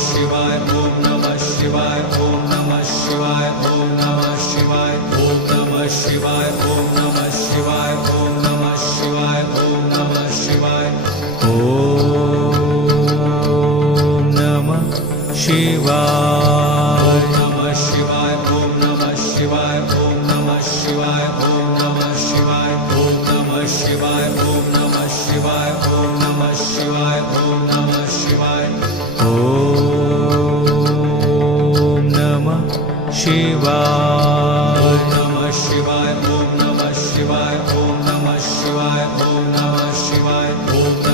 शिवाय ओम नमः शिवाय ओम नमः शिवाय ओम नमः शिवाय ओम नमः शिवाय ओम नमः शिवाय ओम नमः शिवाय ओम नमः शिवाय ओम नमः शिवाय नमः शिवाय ओम नमः शिवाय ओम नमः शिवाय ओम नमः शिवाय ओम नमः शिवाय ओम नमः शिवाय ओम नमः शिवाय ओम नमः शिवाय ओम नमः शिवाय नमः शिवाय ओम नमः शिवाय ओम नमः शिवाय ओम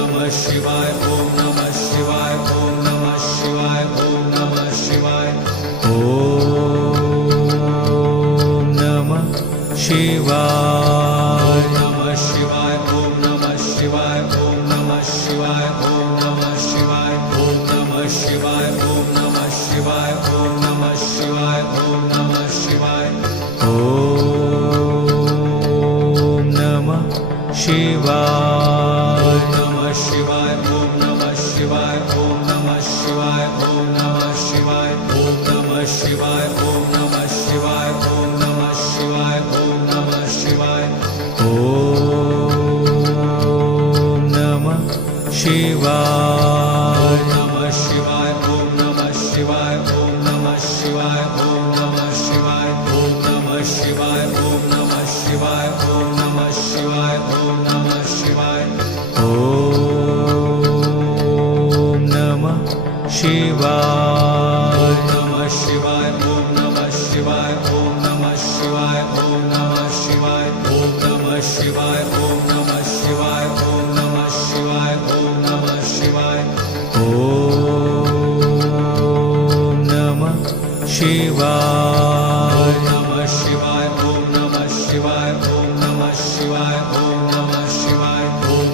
नमः शिवाय ओम नमः शिवाय ओम नमः शिवाय ओम नमः शिवाय ओम नमः शिवाय ओम नमः शिवाय नमः शिवाय ओम नमः शिवाय ओम नमः शिवाय ओम नमः शिवाय ओम नमः शिवाय ओम नमः शिवाय ओम नमः शिवाय ओम नमः शिवाय ओम नमः शिवाय नमः शिवाय ओम नमः शिवाय ओम नमः शिवाय ओम नमः शिवाय ओम नमः शिवाय ओम नमः शिवाय ओम नमः शिवाय ओम नमः शिवाय ओम नमः शिवाय नमः शिवाय ओम नमः शिवाय ओम नमः शिवाय ओम नमः शिवाय ओम नमः शिवाय ओम नमः शिवाय ओम नमः शिवाय ओम नमः शिवाय ओम नमः शिवाय नमः शिवाय ओम नमः शिवाय ओम नमः शिवाय ओम नमः शिवाय ओम नमः शिवाय ओम नमः शिवाय ओम नमः शिवाय ओम नमः शिवाय ओम नमः शिवाय नमः शिवाय ओम नमः शिवाय ओम नमः शिवाय ओम नमः शिवाय ओम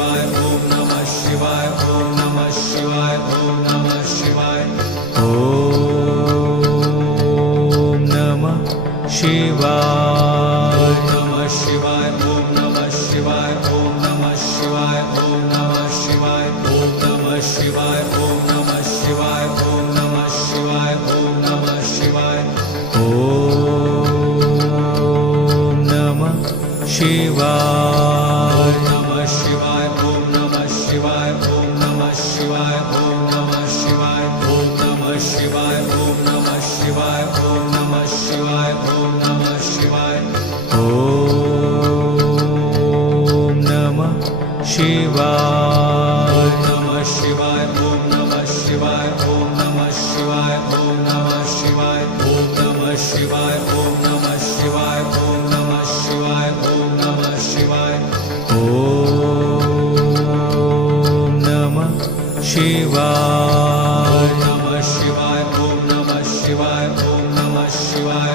नमः शिवाय ओम नमः शिवाय ओम नमः शिवाय ओम नमः शिवाय ओम नमः शिवाय नमः शिवाय ओम नमः शिवाय ओम नमः शिवाय ओम नमः शिवाय ओम नमः शिवाय ओम नमः शिवाय ओम नमः शिवाय ओम नमः शिवाय ओम नमः शिवाय नमः शिवाय ओम नमः शिवाय ओम नमः शिवाय ओम नमः शिवाय ओम नमः शिवाय ओम नमः शिवाय ओम नमः शिवाय ओम नमः शिवाय ओम नमः शिवाय नमः शिवाय ओम नमः शिवाय ओम नमः शिवाय ओम नमः शिवाय ओम नमः शिवाय ओम नमः शिवाय ओम नमः शिवाय ओम नमः शिवाय ओम नमः शिवाय नमः शिवाय ओम नमः शिवाय ओम नमः शिवाय